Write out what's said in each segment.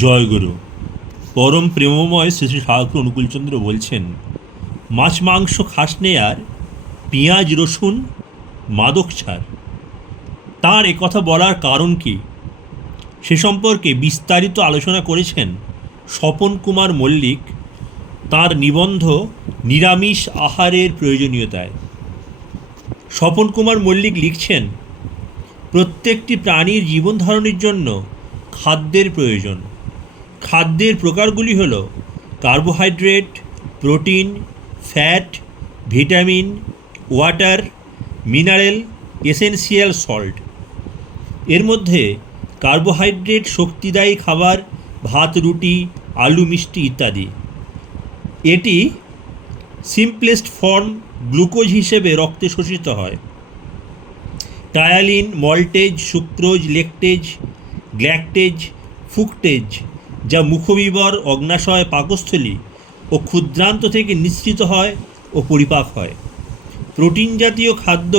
জয়গুরু। পরম প্রেমময় শ্রী শ্রী ঠাকুর অনুকূলচন্দ্র বলছেন, মাছ মাংস খাস নে আর, পেঁয়াজ রসুন মাদক ছাড়। তাঁর কথা বলার কারণ কি সে সম্পর্কে বিস্তারিত আলোচনা করেছেন স্বপন কুমার মল্লিক তাঁর নিবন্ধ নিরামিষ আহারের প্রয়োজনীয়তায়। স্বপন কুমার মল্লিক লিখছেন, প্রত্যেকটি প্রাণীর জীবন ধারণের জন্য খাদ্যের প্রয়োজন। খাদ্যের প্রকারগুলি হল carbohydrate, protein, fat, vitamin, water, mineral, essential salt. এর মধ্যে কার্বোহাইড্রেট শক্তিদায়ী খাবার ভাত, রুটি, আলু, মিষ্টি ইত্যাদি। এটি সিম্পলেস্ট ফর্ম গ্লুকোজ হিসেবে রক্তে শোষিত হয়। টায়ালিন, মল্টেজ, সুক্রোজ, লেকটেজ, গ্ল্যাকটেজ, ফুকটেজ যা মুখবিবর, অগ্নাশয়, পাকস্থলী ও ক্ষুদ্রান্ত থেকে নিঃসৃত হয় ও পরিপাক হয়। প্রোটিন জাতীয় খাদ্য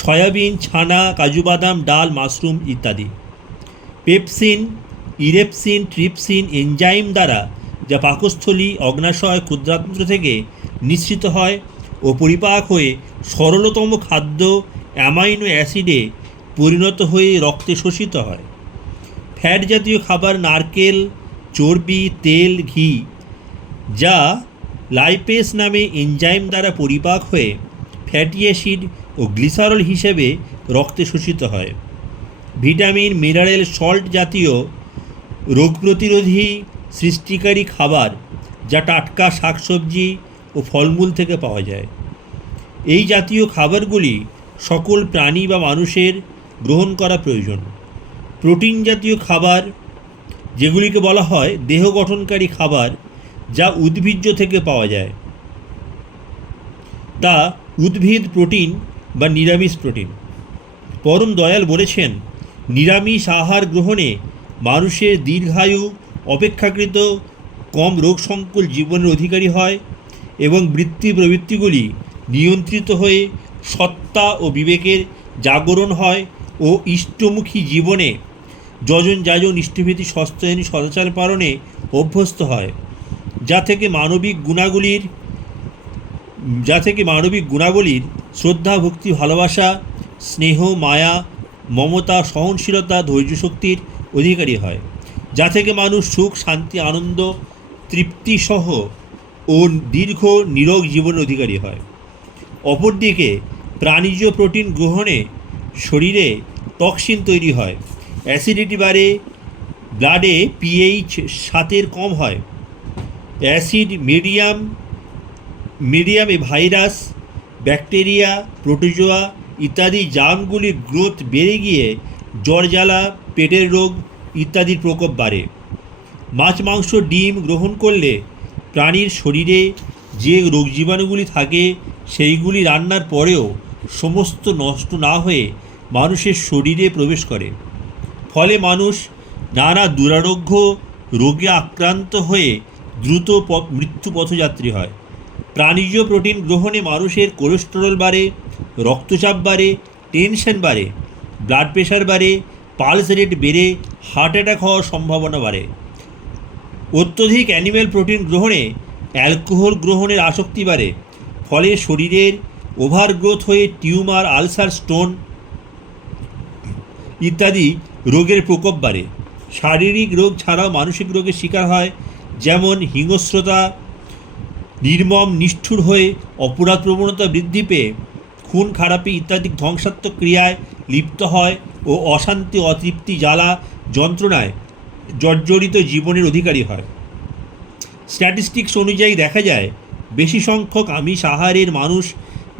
সয়াবিন, ছানা, কাজু বাদাম, ডাল, মাশরুম ইত্যাদি। পেপসিন, ইরেপসিন, ট্রিপসিন এনজাইম দ্বারা যা পাকস্থলী, অগ্নাশয়, ক্ষুদ্রান্ত থেকে নিঃসৃত হয় ও পরিপাক হয়ে সরলতম খাদ্য অ্যামাইনো অ্যাসিডে পরিণত হয়ে রক্তে শোষিত হয়। ফ্যাট জাতীয় খাবার নারকেল, চর্বি, তেল, ঘি যা লাইপেস নামে এনজাইম দ্বারা পরিপাক হয়ে ফ্যাটি অ্যাসিড ও গ্লিসারল হিসেবে রক্তে শোষিত হয়। ভিটামিন, মিনারেল, সল্ট জাতীয় রোগ প্রতিরোধী সৃষ্টিকারী খাবার যা টাটকা শাকসবজি ও ফলমূল থেকে পাওয়া যায়। এই জাতীয় খাবারগুলি সকল প্রাণী বা মানুষের গ্রহণ করা প্রয়োজন। প্রোটিন জাতীয় খাবার যেগুলিকে বলা হয় দেহ গঠনকারী খাবার যা উদ্ভিজ্জ থেকে পাওয়া যায়, তা উদ্ভিদ প্রোটিন বা নিরামিষ প্রোটিন। পরম দয়াল বলেছেন, নিরামিষ আহার গ্রহণে মানুষের দীর্ঘায়ু, অপেক্ষাকৃত কম রোগ সংকুল জীবনের অধিকারী হয় এবং বৃত্তি প্রবৃত্তিগুলি নিয়ন্ত্রিত হয়ে সত্তা ও বিবেকের জাগরণ হয় ও ইষ্টমুখী জীবনে যজন যাজন ইষ্টভীতি সস্তায়নী সদাচার পালনে অভ্যস্ত হয়, যা থেকে মানবিক গুণাবলীর শ্রদ্ধা, ভক্তি, ভালোবাসা, স্নেহ, মায়া, মমতা, সহনশীলতা, ধৈর্য শক্তির অধিকারী হয়, যা থেকে মানুষ সুখ, শান্তি, আনন্দ, তৃপ্তিসহ ও দীর্ঘ নিরোগ জীবনের অধিকারী হয়। অপরদিকে প্রাণীজ প্রোটিন গ্রহণে শরীরে টক্সিন তৈরি হয়, অ্যাসিডিটি বাড়ে, ব্লাডে পিএইচ 7 কম হয়, অ্যাসিড মিডিয়ামে ভাইরাস, ব্যাকটেরিয়া, প্রোটোজোয়া ইত্যাদি জার্মগুলির গ্রোথ বেড়ে গিয়ে জ্বর, জ্বালা, পেটের রোগ ইত্যাদির প্রকোপ বাড়ে। মাছ, মাংস, ডিম গ্রহণ করলে প্রাণীর শরীরে যে রোগ জীবাণুগুলি থাকে সেইগুলি রান্নার পরেও সমস্ত নষ্ট না হয়ে মানুষের শরীরে প্রবেশ করে। ফলে মানুষ নানা দুরারোগ্য রোগে আক্রান্ত হয়ে দ্রুত মৃত্যু পথযাত্রী হয়। প্রাণীজ প্রোটিন গ্রহণে মানুষের কোলেস্টেরল বাড়ে, রক্তচাপ বাড়ে, টেনশন বাড়ে, ব্লাড প্রেশার বাড়ে, পালস রেট বেড়ে হার্ট অ্যাটাক হওয়ার সম্ভাবনা বাড়ে। অত্যধিক অ্যানিম্যাল প্রোটিন গ্রহণে অ্যালকোহল গ্রহণের আসক্তি বাড়ে, ফলে শরীরের ওভার গ্রোথ হয়ে টিউমার, আলসার, স্টোন ইত্যাদি রোগের প্রকোপ বাড়ে। শারীরিক রোগ ছাড়াও মানসিক রোগের শিকার হয়, যেমন হিংস্রতা, নির্মম নিষ্ঠুর হয়ে অপরাধ প্রবণতা বৃদ্ধি পেয়ে খুন খারাপি ইত্যাদি ধ্বংসাত্মক ক্রিয়ায় লিপ্ত হয় ও অশান্তি, অতৃপ্তি, জ্বালা, যন্ত্রণায় জর্জরিত জীবনের অধিকারী হয়। স্ট্যাটিস্টিক্স অনুযায়ী দেখা যায়, বেশি সংখ্যক আমিষ আহারের মানুষ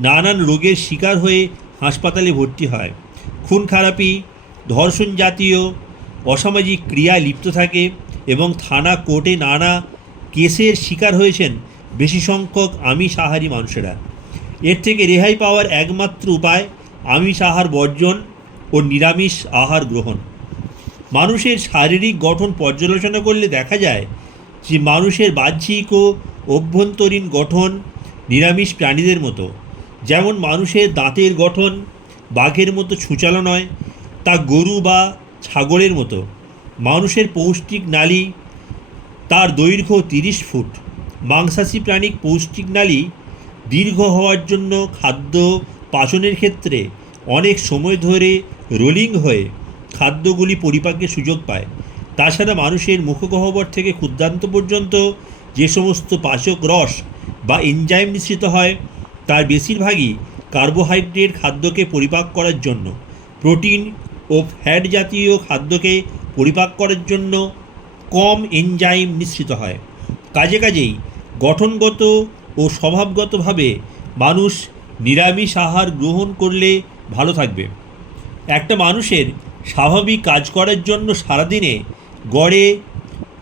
নানান রোগের শিকার হয়ে হাসপাতালে ভর্তি হয়, খুন খারাপি, ধর্ষণ জাতীয় অসামাজিক ক্রিয়ায় লিপ্ত থাকে এবং থানা, কোর্টে নানা কেসের শিকার হয়েছেন বেশি সংখ্যক আমিষ আহারী মানুষেরা। এর থেকে রেহাই পাওয়ার একমাত্র উপায় আমিষ আহার বর্জন ও নিরামিষ আহার গ্রহণ। মানুষের শারীরিক গঠন পর্যালোচনা করলে দেখা যায় যে মানুষের বাহ্যিক ও অভ্যন্তরীণ গঠন নিরামিষ প্রাণীদের মতো। যেমন মানুষের দাঁতের গঠন বাঘের মতো ছুঁচালো নয়, তা গরু বা ছাগলের মতো। মানুষের পৌষ্টিক নালী তার দৈর্ঘ্য 30 ফুট। মাংসাশী প্রাণীর পৌষ্টিক নালী দীর্ঘ হওয়ার জন্য খাদ্য পাচনের ক্ষেত্রে অনেক সময় ধরে রোলিং হয়ে খাদ্যগুলি পরিপাকের সুযোগ পায়। তাছাড়া মানুষের মুখগহ্বর থেকে ক্ষুদ্রান্ত পর্যন্ত যে সমস্ত পাচক রস বা এনজাইম নিঃসৃত হয় তার বেশিরভাগই কার্বোহাইড্রেট খাদ্যকে পরিপাক করার জন্য, প্রোটিন ও ফ্যাট জাতীয় খাদ্যকে পরিপাক করার জন্য কম এনজাইম নিঃসৃত হয়। কাজেই গঠনগত ও স্বভাবগতভাবে মানুষ নিরামিষ আহার গ্রহণ করলে ভালো থাকবে। একটা মানুষের স্বাভাবিক কাজ করার জন্য সারাদিনে গড়ে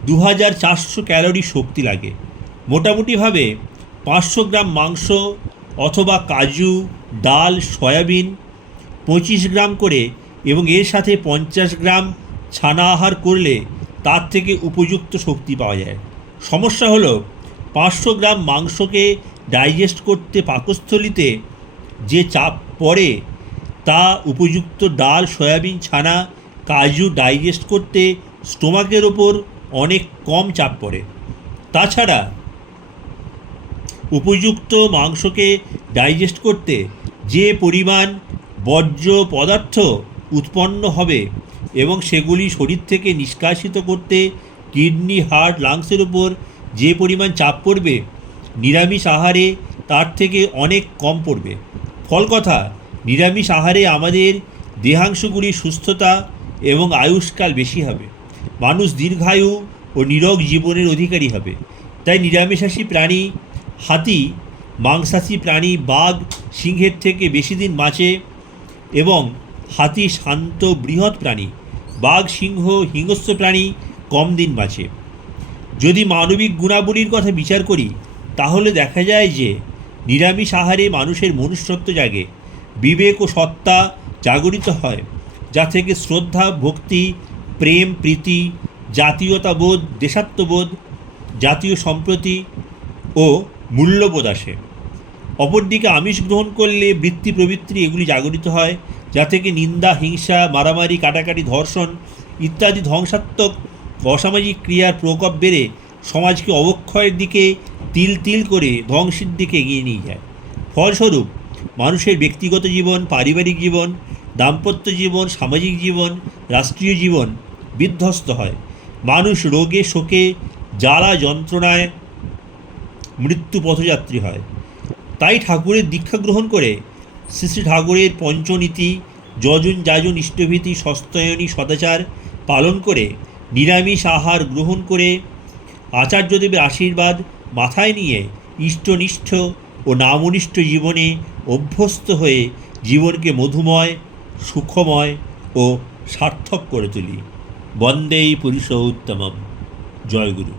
2400 ক্যালোরি শক্তি লাগে। মোটামুটিভাবে 500 গ্রাম মাংস অথবা কাজু, ডাল, সয়াবিন 25 গ্রাম করে এবং এর সাথে 50 গ্রাম ছানা আহার করলে তার থেকে উপযুক্ত শক্তি পাওয়া যায়। সমস্যা হলো 500 গ্রাম মাংসকে ডাইজেস্ট করতে পাকস্থলীতে যে চাপ পড়ে তা উপযুক্ত ডাল, সয়াবিন, ছানা, কাজু ডাইজেস্ট করতে স্টোমাকের ওপর অনেক কম চাপ পড়ে। তাছাড়া উপযুক্ত মাংসকে ডাইজেস্ট করতে যে পরিমাণ বর্জ্য পদার্থ উৎপন্ন হবে এবং সেগুলি শরীর থেকে নিষ্কাশিত করতে কিডনি, হার্ট, লাংসের উপর যে পরিমাণ চাপ পড়বে নিরামিষ আহারে তার থেকে অনেক কম পড়বে। ফল কথা, নিরামিষ আহারে আমাদের দেহাংশগুলির সুস্থতা এবং আয়ুষ্কাল বেশি হবে। মানুষ দীর্ঘায়ু ও নিরোগ জীবনের অধিকারী হবে। তাই নিরামিষাশী প্রাণী হাতি, মাংসাশী প্রাণী বাঘ, সিংহের থেকে বেশি দিন বাঁচে এবং হাতি শান্ত বৃহৎ প্রাণী, বাঘ, সিংহ হিংস্র প্রাণী কম দিন বাঁচে। যদি মানবিক গুণাবলীর কথা বিচার করি তাহলে দেখা যায় যে নিরামিষ আহারে মানুষের মনুষ্যত্ব জাগে, বিবেক ও সত্তা জাগরিত হয়, যা থেকে শ্রদ্ধা, ভক্তি, প্রেম, প্রীতি, জাতীয়তাবোধ, দেশাত্মবোধ, জাতীয় সম্প্রতি ও মূল্যবোধ আসে। অপরদিকে আমিষ গ্রহণ করলে বৃত্তি, প্রবৃত্তি এগুলি জাগরিত হয়, যা থেকে নিন্দা, হিংসা, মারামারি, কাটাকাটি, ধর্ষণ ইত্যাদি ধ্বংসাত্মক অসামাজিক ক্রিয়ার প্রকোপ বেড়ে সমাজকে অবক্ষয়ের দিকে তিল তিল করে ধ্বংসের দিকে এগিয়ে নিয়ে যায়। ফলস্বরূপ মানুষের ব্যক্তিগত জীবন, পারিবারিক জীবন, দাম্পত্য জীবন, সামাজিক জীবন, রাষ্ট্রীয় জীবন বিধ্বস্ত হয়। মানুষ রোগে, শোকে, জ্বালা যন্ত্রণায় মৃত্যু পথযাত্রী হয়। তাই ঠাকুরের দীক্ষা গ্রহণ করে শ্রী শ্রী ঠাকুরের পঞ্চনীতি, যজন যাজন, ইষ্টভীতি, সস্তায়নী, সদাচার পালন করে নিরামিষ আহার গ্রহণ করে আচার্যদেবের আশীর্বাদ মাথায় নিয়ে ইষ্টনিষ্ঠ ও নামনিষ্ঠ জীবনে অভ্যস্ত হয়ে জীবনকে মধুময়, সুখময় ও সার্থক করে তুলি। বন্দেই পুরুষোত্তমম। জয়গুরু।